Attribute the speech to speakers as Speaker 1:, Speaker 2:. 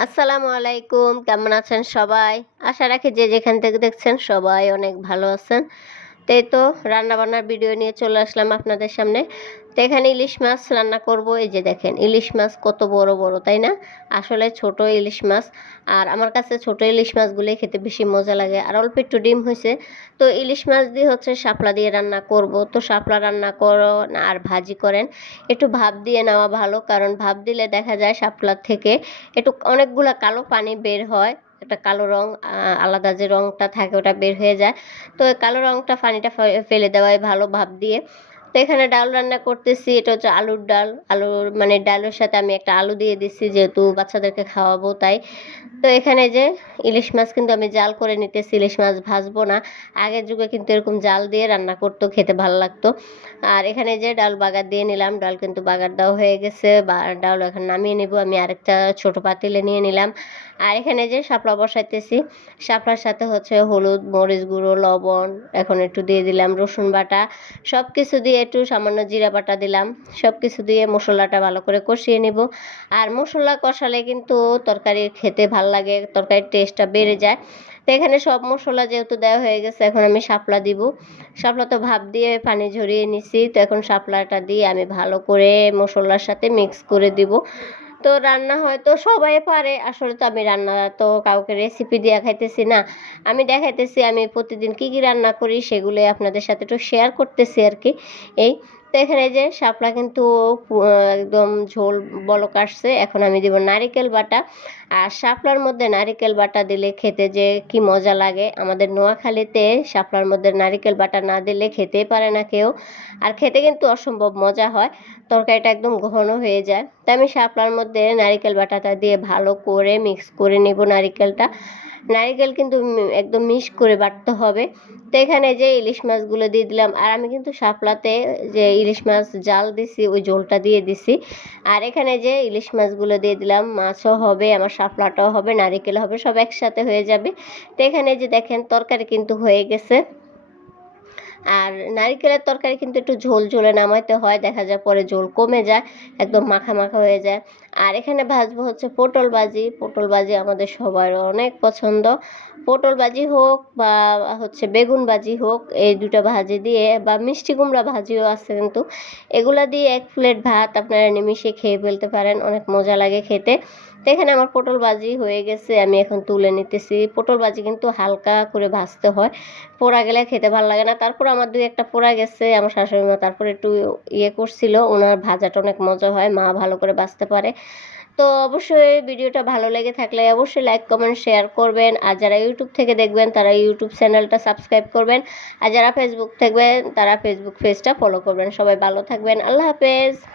Speaker 1: আসসালামু আলাইকুম, কেমন আছেন সবাই? আশা রাখি যে যেখান থেকে দেখছেন সবাই অনেক ভালো আছেন। তো এই তো রান্নাবান্নার ভিডিও নিয়ে চলে আসলাম আপনাদের সামনে। তো এখানে ইলিশ মাছ রান্না করব, এই যে দেখেন ইলিশ মাছ কত বড় বড়, তাই না? আসলে ছোট ইলিশ মাছ, আর আমার কাছে ছোট ইলিশ মাছগুলোই খেতে বেশি মজা লাগে, আর অল্প একটু ডিম হয়েছে। তো ইলিশ মাছ দিয়ে হচ্ছে শাপলা দিয়ে রান্না করব। তো শাপলা রান্না করো আর ভাজি করেন, একটু ভাপ দিয়ে নেওয়া ভালো, কারণ ভাপ দিলে দেখা যায় শাপলার থেকে একটু অনেকগুলো কালো পানি বের হয়। একটা কালো রং আলাদা যে রংটা থাকে ওটা বের হয়ে যায়। তো কালো রংটা পানিটা ফেলে দেওয়াই ভালো ভাপ দিয়ে। তো এখানে ডাল রান্না করতেছি, এটা হচ্ছে আলুর ডাল। আলুর মানে ডালের সাথে আমি একটা আলু দিয়ে দিচ্ছি যেহেতু বাচ্চাদেরকে খাওয়াবো তাই। তো এখানে যে ইলিশ মাছ কিন্তু আমি জাল করে নিতেছি, ইলিশ মাছ ভাজবো না। আগের যুগে কিন্তু এরকম জাল দিয়ে রান্না করতো, খেতে ভালো লাগতো। আর এখানে যে ডাল বাগার দিয়ে নিলাম, ডাল কিন্তু বাগার দেওয়া হয়ে গেছে, বা ডাল এখন নামিয়ে নেব, আমি আরেকটা ছোট পাতিলে নিয়ে নিলাম। আর এখানে যে শাপলা বসাইতেছি, শাপলার সাথে হচ্ছে হলুদ, মরিচ গুঁড়ো, লবণ, এখন একটু দিয়ে দিলাম রসুন বাটা। সব কিছু দিয়ে একটু সামান্য জিরা বাটা দিলাম। সব কিছু দিয়ে মশলাটা ভালো করে কষিয়ে নেব। আর মশলা কষালে কিন্তু তরকারি খেতে ভালো লাগে, তরকারির টেস্টটা বেড়ে যায়। তো এখানে সব মশলা যেহেতু দেওয়া হয়ে গেছে, এখন আমি শাপলা দিব। শাপলা তো ভাপ দিয়ে পানি ঝরিয়ে নিছি। তো এখন শাপলাটা দিয়ে আমি ভালো করে মশলার সাথে মিক্স করে দিব। তো রান্না হয়তো সবাই পারে। আসলে তো আমি রান্না তো কাউকে রেসিপি দিয়ে খাইতেছি না। আমি দেখাইতেছি আমি প্রতিদিন কি কি রান্না করি সেগুলোই আপনাদের সাথে একটু শেয়ার করতেছি আর কি এই তো এখানে যে শাপলা কিন্তু একদম ঝোল বলক আসছে। এখন আমি দিব নারিকেল বাটা। আর শাপলার মধ্যে নারিকেল বাটা দিলে খেতে যে কি মজা লাগে। আমাদের নোয়াখালীতে শাপলার মধ্যে নারিকেল বাটা না দিলে খেতেই পারে না কেউ। আর খেতে কিন্তু অসম্ভব মজা হয়। তরকারিটা একদম ঘন হয়ে যায়। তাই আমি শাপলার মধ্যে নারিকেল বাটাটা দিয়ে ভালো করে মিক্স করে নেব নারিকেলটা। নারিকেল কিন্তু একদম মিক্স করে বাটতে হবে। তো এখানে যে ইলিশ মাছগুলো দিয়ে দিলাম, আর আমি কিন্তু শাপলাতে যে ইলিশ মাছ জাল দিছি, ওই জোলটা দিয়ে দিছি। আর এখানে যে ইলিশ মাছগুলো দিয়ে দিলাম, মাছও হবে, আমার শাপলাটাও হবে নারিকেল হবে, সব একসাথে হয়ে যাবে। তো এখানে যে দেখেন, তরকারি কিন্তু হয়ে গেছে। আর নারিকেলের তরকারি কিন্তু একটু ঝোল ঝোলে নামাইতে হয়, দেখা যায় পরে ঝোল কমে যায়, একদম মাখা মাখা হয়ে যায়। আর এখানে ভাজবো হচ্ছে পটল ভাজি পটল ভাজি আমাদের সবার অনেক পছন্দ। পটল ভাজি হোক বা হচ্ছে বেগুন ভাজি হোক, এই দুটো ভাজি দিয়ে, বা মিষ্টি কুমড়া ভাজিও আছে কিন্তু, এগুলা দিয়ে এক প্লেট ভাত আপনারা নিমিশে খেয়ে ফেলতে পারেন, অনেক মজা লাগে খেতে। তো এখানে আমার পটল ভাজি হয়ে গেছে, আমি এখন তুলে নিতেছি। পটল ভাজি কিন্তু হালকা করে ভাজতে হয়। পোড়া গেলে খেতে ভালো লাগে না। তারপর আমার দুই একটা পোড়া গেছে, আমার শাশুড়ি মা তারপর একটু ইয়ে করছিল, ওনার ভাজাটা অনেক মজা হয়, মা ভালো করে ভাজতে পারে। তো অবশ্যই ভিডিওটা ভালো লেগে থাকলে অবশ্যই লাইক, কমেন্ট, শেয়ার করবেন। আর যারা ইউটিউব থেকে দেখবেন, তারা ইউটিউব চ্যানেলটা সাবস্ক্রাইব করবেন। আর যারা ফেসবুক থাকবেন তারা ফেসবুক পেজটা ফলো করবেন। সবাই ভালো থাকবেন। আল্লাহ হাফেজ।